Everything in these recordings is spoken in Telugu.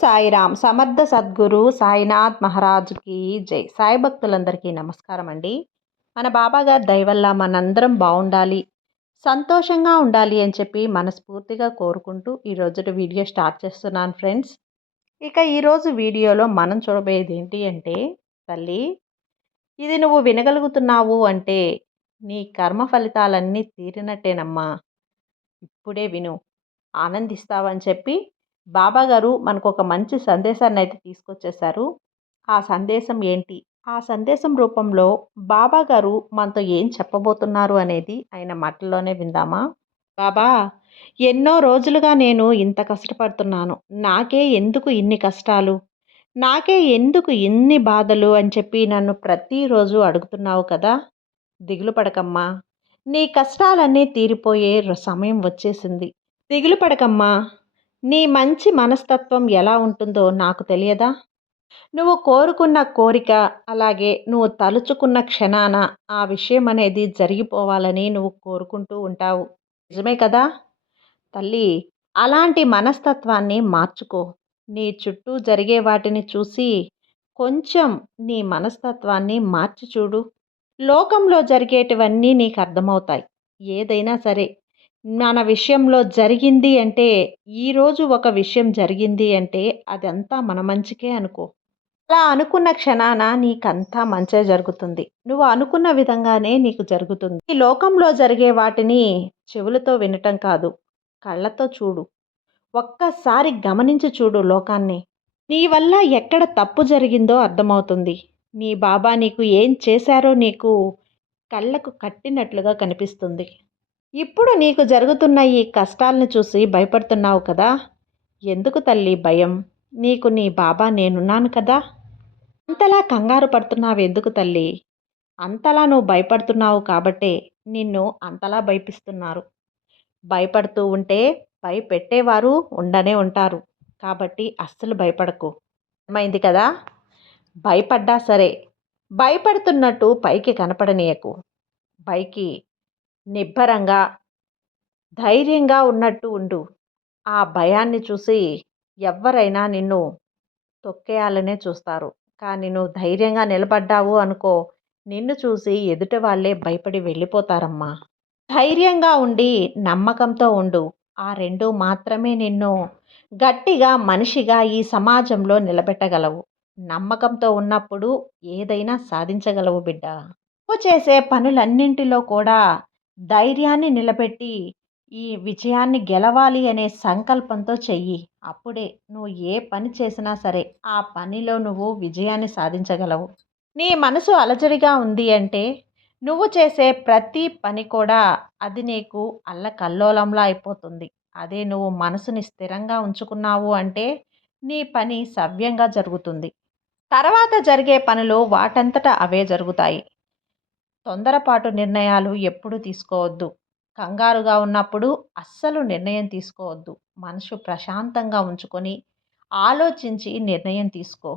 సాయిరామ్ సమర్థ సద్గురు సాయినాథ్ మహారాజుకి జై. సాయి భక్తులందరికీ నమస్కారం అండి. మన బాబాగారి దయ వల్ల మనందరం బాగుండాలి, సంతోషంగా ఉండాలి అని చెప్పి మనస్ఫూర్తిగా కోరుకుంటూ ఈరోజు వీడియో స్టార్ట్ చేస్తున్నాను ఫ్రెండ్స్. ఇక ఈరోజు వీడియోలో మనం చూడబోయేది ఏంటి అంటే, తల్లి ఇది నువ్వు వినగలుగుతున్నావు అంటే నీ కర్మ ఫలితాలన్నీ తీరినట్టేనమ్మా. ఇప్పుడే విను, ఆనందిస్తావని చెప్పి బాబాగారు మనకు ఒక మంచి సందేశాన్ని అయితే తీసుకొచ్చేశారు. ఆ సందేశం ఏంటి, ఆ సందేశం రూపంలో బాబాగారు మనతో ఏం చెప్పబోతున్నారు అనేది ఆయన మాటల్లోనే విందామా. బాబా, ఎన్నో రోజులుగా నేను ఇంత కష్టపడుతున్నాను, నాకే ఎందుకు ఇన్ని కష్టాలు, నాకే ఎందుకు ఇన్ని బాధలు అని చెప్పి నన్ను ప్రతిరోజు అడుగుతున్నావు కదా. దిగులు పడకమ్మా, నీ కష్టాలన్నీ తీరిపోయే సమయం వచ్చేసింది. దిగులు పడకమ్మా, నీ మంచి మనస్తత్వం ఎలా ఉంటుందో నాకు తెలియదా. నువ్వు కోరుకున్న కోరిక, అలాగే నువ్వు తలుచుకున్న క్షణాన ఆ విషయం అనేది జరిగిపోవాలని నువ్వు కోరుకుంటూ ఉంటావు, నిజమే కదా తల్లి. అలాంటి మనస్తత్వాన్ని మార్చుకో. నీ చుట్టూ జరిగే వాటిని చూసి కొంచెం నీ మనస్తత్వాన్ని మార్చి చూడు. లోకంలో జరిగేటివన్నీ నీకు అర్థమవుతాయి. ఏదైనా సరే మన విషయంలో జరిగింది అంటే, ఈరోజు ఒక విషయం జరిగింది అంటే అదంతా మన మంచికే అనుకో. అలా అనుకున్న క్షణాన నీకంతా మంచే జరుగుతుంది. నువ్వు అనుకున్న విధంగానే నీకు జరుగుతుంది. ఈ లోకంలో జరిగే వాటిని చెవులతో వినటం కాదు, కళ్ళతో చూడు. ఒక్కసారి గమనించి చూడు లోకాన్ని. నీ వల్ల ఎక్కడ తప్పు జరిగిందో అర్థమవుతుంది. నీ బాబా నీకు ఏం చేశారో నీకు కళ్ళకు కట్టినట్లుగా కనిపిస్తుంది. ఇప్పుడు నీకు జరుగుతున్న ఈ కష్టాలను చూసి భయపడుతున్నావు కదా. ఎందుకు తల్లి భయం? నీకు నీ బాబా నేనున్నాను కదా. అంతలా కంగారు పడుతున్నావు ఎందుకు తల్లి? అంతలా నువ్వు భయపడుతున్నావు కాబట్టే నిన్ను అంతలా భయపిస్తున్నారు. భయపడుతూ ఉంటే భయపెట్టేవారు ఉండనే ఉంటారు. కాబట్టి అస్సలు భయపడకు, అర్థమైంది కదా. భయపడ్డా సరే భయపడుతున్నట్టు పైకి కనపడనీయకు. పైకి నిబ్బరంగా ధైర్యంగా ఉన్నట్టు ఉండు. ఆ భయాన్ని చూసి ఎవరైనా నిన్ను తొక్కేయాలనే చూస్తారు. కానీ నువ్వు ధైర్యంగా నిలబడ్డావు అనుకో, నిన్ను చూసి ఎదుటి వాళ్ళే భయపడి వెళ్ళిపోతారమ్మా. ధైర్యంగా ఉండి నమ్మకంతో ఉండు. ఆ రెండు మాత్రమే నిన్ను గట్టిగా మనిషిగా ఈ సమాజంలో నిలబెట్టగలవు. నమ్మకంతో ఉన్నప్పుడు ఏదైనా సాధించగలవు బిడ్డ. నువ్వు చేసే పనులన్నింటిలో కూడా ధైర్యాన్ని నిలబెట్టి ఈ విజయాన్ని గెలవాలి అనే సంకల్పంతో చెయ్యి. అప్పుడే నువ్వు ఏ పని చేసినా సరే ఆ పనిలో నువ్వు విజయాన్ని సాధించగలవు. నీ మనసు అలజడిగా ఉంది అంటే నువ్వు చేసే ప్రతి పని కూడా అది నీకు అల్లకల్లోలంలా అయిపోతుంది. అదే నువ్వు మనసుని స్థిరంగా ఉంచుకున్నావు అంటే నీ పని సవ్యంగా జరుగుతుంది. తర్వాత జరిగే పనులు వాటంతట అవే జరుగుతాయి. తొందరపాటు నిర్ణయాలు ఎప్పుడూ తీసుకోవద్దు. కంగారుగా ఉన్నప్పుడు అస్సలు నిర్ణయం తీసుకోవద్దు. మనసు ప్రశాంతంగా ఉంచుకొని ఆలోచించి నిర్ణయం తీసుకో.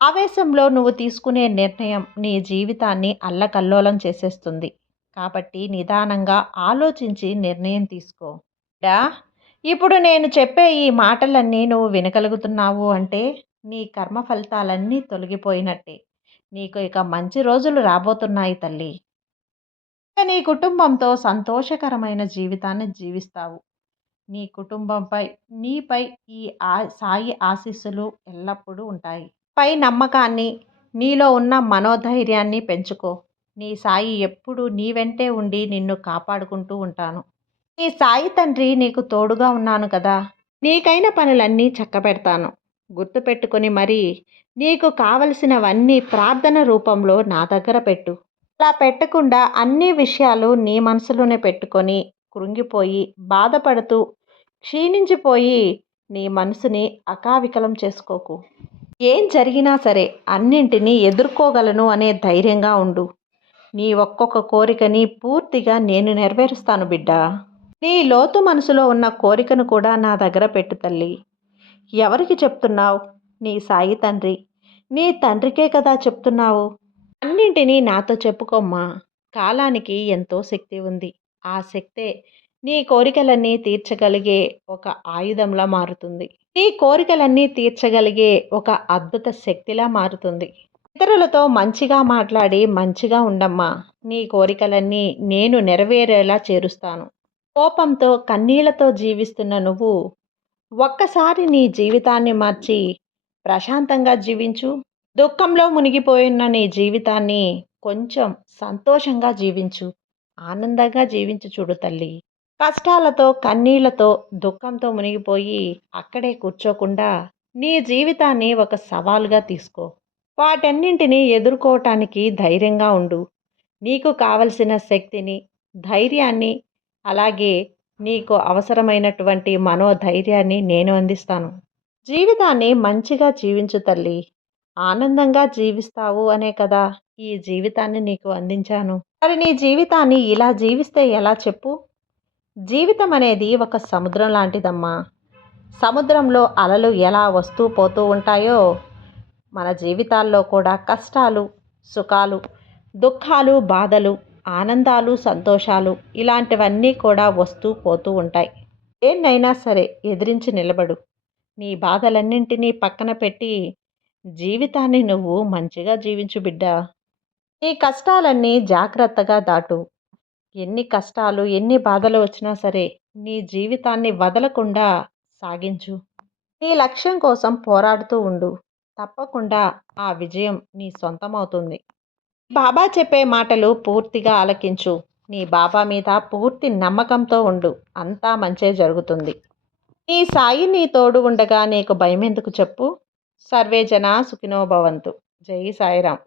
ఆవేశంలో నువ్వు తీసుకునే నిర్ణయం నీ జీవితాన్ని అల్లకల్లోలం చేసేస్తుంది. కాబట్టి నిదానంగా ఆలోచించి నిర్ణయం తీసుకో. ఇప్పుడు నేను చెప్పే ఈ మాటలన్నీ నువ్వు వినగలుగుతున్నావు అంటే నీ కర్మ ఫలితాలన్నీ తొలగిపోయినట్టే. నీకు ఇక మంచి రోజులు రాబోతున్నాయి తల్లి. నీ కుటుంబంతో సంతోషకరమైన జీవితాన్ని జీవిస్తావు. నీ కుటుంబంపై, నీపై ఈ సాయి ఆశీస్సులు ఎల్లప్పుడూ ఉంటాయి. పై నమ్మకాన్ని, నీలో ఉన్న మనోధైర్యాన్ని పెంచుకో. నీ సాయి ఎప్పుడు నీ వెంటే ఉండి నిన్ను కాపాడుకుంటూ ఉంటాను. నీ సాయి తండ్రి నీకు తోడుగా ఉన్నాను కదా. నీకైన పనులన్నీ చక్కబెడతాను. గుర్తుపెట్టుకొని మరి నీకు కావలసినవన్నీ ప్రార్థన రూపంలో నా దగ్గర పెట్టు. అలా పెట్టకుండా అన్ని విషయాలు నీ మనసులోనే పెట్టుకొని కృంగిపోయి బాధపడుతూ క్షీణించిపోయి నీ మనసుని అకావికలం చేసుకోకు. ఏం జరిగినా సరే అన్నింటినీ ఎదుర్కోగలను అనే ధైర్యంగా ఉండు. నీ ఒక్కొక్క కోరికని పూర్తిగా నేను నెరవేరుస్తాను బిడ్డ. నీ లోతు మనసులో ఉన్న కోరికను కూడా నా దగ్గర పెట్టు తల్లి. ఎవరికి చెప్తున్నావు? నీ సాయి తండ్రి, నీ తండ్రికే కదా చెప్తున్నావు. అన్నింటినీ నాతో చెప్పుకోమ్మా. కాలానికి ఎంతో శక్తి ఉంది. ఆ శక్తే నీ కోరికలన్నీ తీర్చగలిగే ఒక ఆయుధంలా మారుతుంది. నీ కోరికలన్నీ తీర్చగలిగే ఒక అద్భుత శక్తిలా మారుతుంది. ఇతరులతో మంచిగా మాట్లాడి మంచిగా ఉండమ్మా. నీ కోరికలన్నీ నేను నెరవేరేలా చేరుస్తాను. కోపంతో కన్నీళ్లతో జీవిస్తున్న నువ్వు ఒక్కసారి నీ జీవితాన్ని మార్చి ప్రశాంతంగా జీవించు. దుఃఖంలో మునిగిపోయిన నీ జీవితాన్ని కొంచెం సంతోషంగా జీవించు. ఆనందంగా జీవించు చూడు తల్లి. కష్టాలతో, కన్నీళ్లతో, దుఃఖంతో మునిగిపోయి అక్కడే కూర్చోకుండా నీ జీవితాన్ని ఒక సవాలుగా తీసుకో. వాటన్నింటినీ ఎదుర్కోవటానికి ధైర్యంగా ఉండు. నీకు కావలసిన శక్తిని, ధైర్యాన్ని, అలాగే నీకు అవసరమైనటువంటి మనోధైర్యాన్ని నేను అందిస్తాను. జీవితాన్ని మంచిగా జీవించు తల్లి. ఆనందంగా జీవిస్తావు అనే కదా ఈ జీవితాన్ని నీకు అందించాను. మరి నీ జీవితాన్ని ఇలా జీవిస్తే ఎలా చెప్పు? జీవితం అనేది ఒక సముద్రం లాంటిదమ్మా. సముద్రంలో అలలు ఎలా వస్తూ పోతూ ఉంటాయో మన జీవితాల్లో కూడా కష్టాలు, సుఖాలు, దుఃఖాలు, బాధలు, ఆనందాలు, సంతోషాలు ఇలాంటివన్నీ కూడా వస్తూ పోతూ ఉంటాయి. దేన్నైనా సరే ఎదిరించి నిలబడు. నీ బాధలన్నింటినీ పక్కన పెట్టి జీవితాన్ని నువ్వు మంచిగా జీవించు బిడ్డా. నీ కష్టాలన్నీ జాగ్రత్తగా దాటు. ఎన్ని కష్టాలు, ఎన్ని బాధలు వచ్చినా సరే నీ జీవితాన్ని వదలకుండా సాగించు. నీ లక్ష్యం కోసం పోరాడుతూ ఉండు. తప్పకుండా ఆ విజయం నీ సొంతమవుతుంది. బాబా చెప్పే మాటలు పూర్తిగా ఆలకించు. నీ బాబా మీద పూర్తి నమ్మకంతో ఉండు. అంతా మంచే జరుగుతుంది. నీ సాయి నీ తోడు ఉండగా నీకు భయమెందుకు చెప్పు. సర్వే జన సుఖినో భవంతు. జై సాయిరాం.